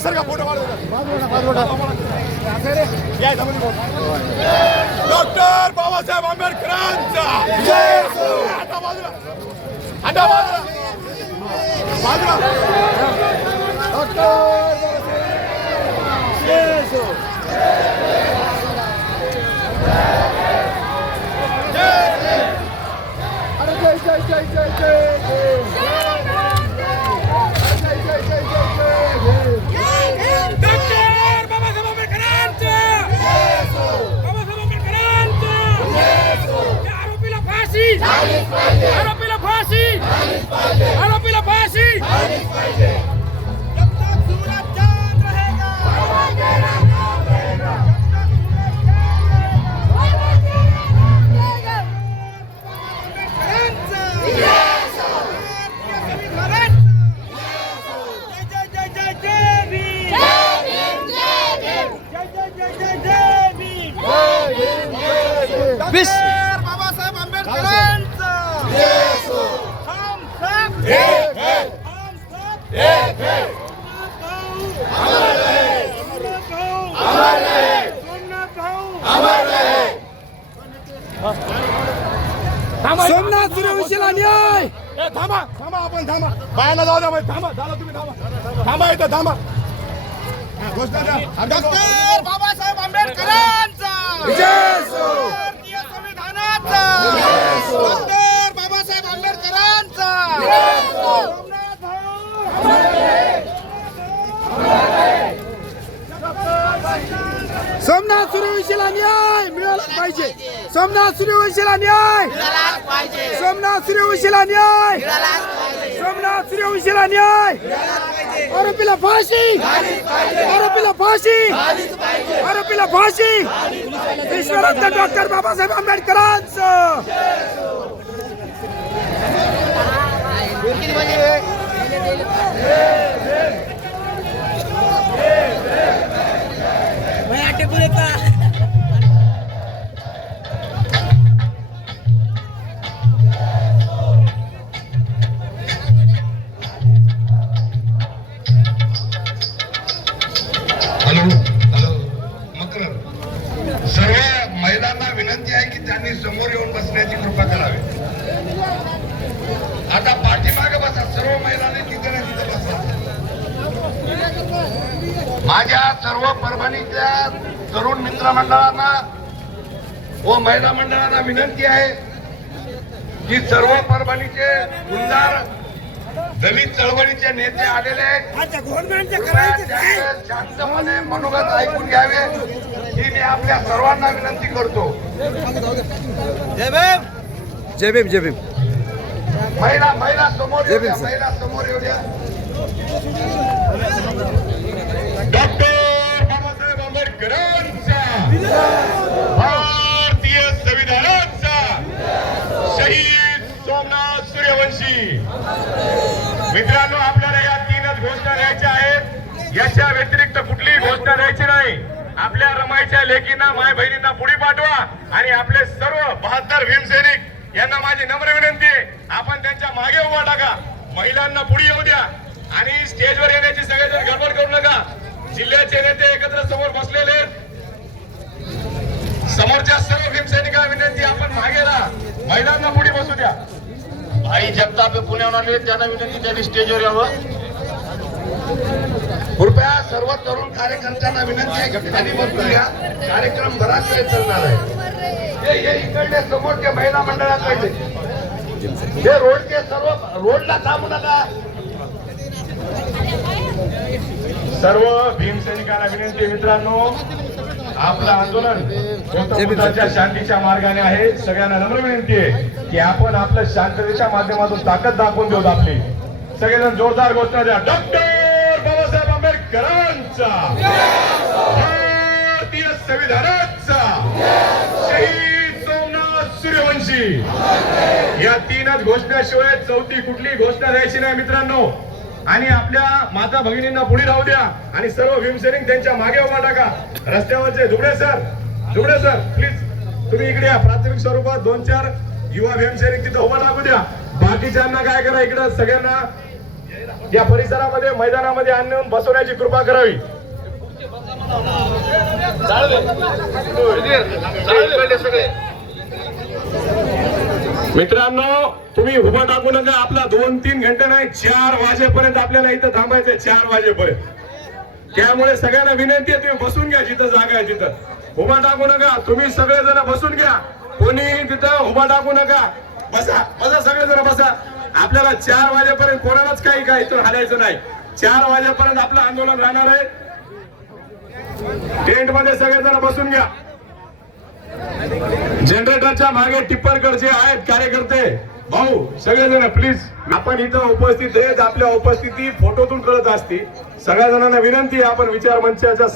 Sir का photo doctor Babasaheb आंबेडकरांचा. आता बाजूला. आता बाजूला. बाजूला. डॉक्टर बाबासाहेब सब सोमनाथ सूर्यवंशीला न्याय. थांबा थांबा आपण थांबा. बायाला जाऊ द्या थांबा झालं तुम्ही थांबा. थांबा इथं थांबा. डॉक्टर बाबासाहेब आंबेडकरांचा. संविधानाचा डॉक्टर बाबासाहेब आंबेडकरांचा. सोमनाथ सूर्यवंशीला न्याय मिळाला पाहिजे. सोमनाथ सूर्यवंशीला न्याय! सोमनाथ सूर्यवंशीला न्याय! सोमनाथ सूर्यवंशीला न्याय! आरोपीला फाशी! आरोपीला फाशी! आरोपीला फाशी! विश्वरत्न डॉक्टर बाबासाहेब आंबेडकरांचं! माझ्या सर्व परभणीच्या तरुण मित्र मंडळांना व महिला मंडळांना विनंती आहे की सर्व परभणीचे गुंजार दलित चळवळीचे नेते आलेले आहेत. शांतपणे मनोगत ऐकून घ्यावे. ही मी आपल्या सर्वांना विनंती करतो. जय भीम! जय भीम महिला महिला समोर. महिला समोर येऊ द्या. डॉक्टर बाबासाहेब आंबेडकरांचा भारतीय संविधानाचा शहीद सोमनाथ सूर्यवंशी. मित्रांनो आपल्याला या तीनच घोषणा द्यायच्या आहेत. याच्या व्यतिरिक्त कुठलीही घोषणा द्यायची नाही. आपल्या रमाईच्या लेकींना माय बहिणींना पुढे पाठवा आणि आपले सर्व बहात्तर भीमसैनिक यांना माझी नम्र विनंती आहे. आपण त्यांच्या मागे उभा टाका. महिलांना पुढे येऊ द्या. आणि स्टेजवर येण्याची सगळेजण गडबड करू नका जिल्ह्याचे नेते एकत्र समोर बसलेले आहेत. समोरच्या सर्व भीमसैनिकांना विनंती आपण मागे राहा महिलांना पुढे बसू द्या. भाई जगताप पुण्याहून आले त्यांना विनंती त्यांनी स्टेजवर यावं. कृपया सर्व तरुण कार्यकर्त्यांना विनंती आहे की खाली बसून घ्या कार्यक्रम बराच वेळ चालणार आहे. हे इकडले समोरचे महिला मंडळाकडले. हे रोडचे सर्व रोडला थांबू नका. सर्व भीमसैनिकांना विनंती मित्रांनो. आपलं आंदोलन शांतीच्या मार्गाने आहे. सगळ्यांना नम्र विनंती आहे की आपण आपल्या शांततेच्या माध्यमातून ताकद दाखवून देऊ आपली. सगळेजण जोरदार घोषणा द्या. डॉक्टर बाबासाहेब आंबेडकरांचा. भारतीय संविधानाचा. शहीद सोमनाथ सूर्यवंशी. या तीनच घोषणाशिवाय चौथी कुठली घोषणा द्यायची नाही मित्रांनो. आणि आपल्या माता भगिनींना पुढे राहू द्या. आणि सर्व भीमसेनिक त्यांच्या मागे उभा टाका. रस्त्यावरचे Dubde sir Dubde sir please तुम्ही इकडे या. प्राथमिक स्वरूपात दोन चार युवा भीमसैनिक तिथं उभा टाकू द्या. बाकीच्यांना काय करा इकडं? सगळ्यांना या परिसरामध्ये मैदानामध्ये आणून बसवण्याची कृपा करावी. मित्रांनो तुम्ही उभं टाकू नका. आपला दोन तीन घंटे नाही चार वाजेपर्यंत आपल्याला इथं थांबायचं चार वाजेपर्यंत. त्यामुळे सगळ्यांना विनंती आहे तुम्ही बसून घ्या जिथं जागा आहे तिथं. उभा टाकू नका. तुम्ही सगळेजण बसून घ्या. कोणी तिथं उभा टाकू नका. बसा. बसा सगळेजण बसा. आपल्याला चार वाजेपर्यंत कोणालाच काही काय इथून हालायचं नाही. चार वाजेपर्यंत आपलं आंदोलन राहणार आहे. टेंटमध्ये सगळेजण बसून घ्या. जनरेटरच्या मागे टिप्परकर जे आहेत कार्यकर्ते भाऊ सगळेजण प्लीज आपण इथं उपस्थित आहेत आपल्या उपस्थिती फोटोतून कळत असते सगळ्या जणांना विनंती आपण विचार मंचाच्या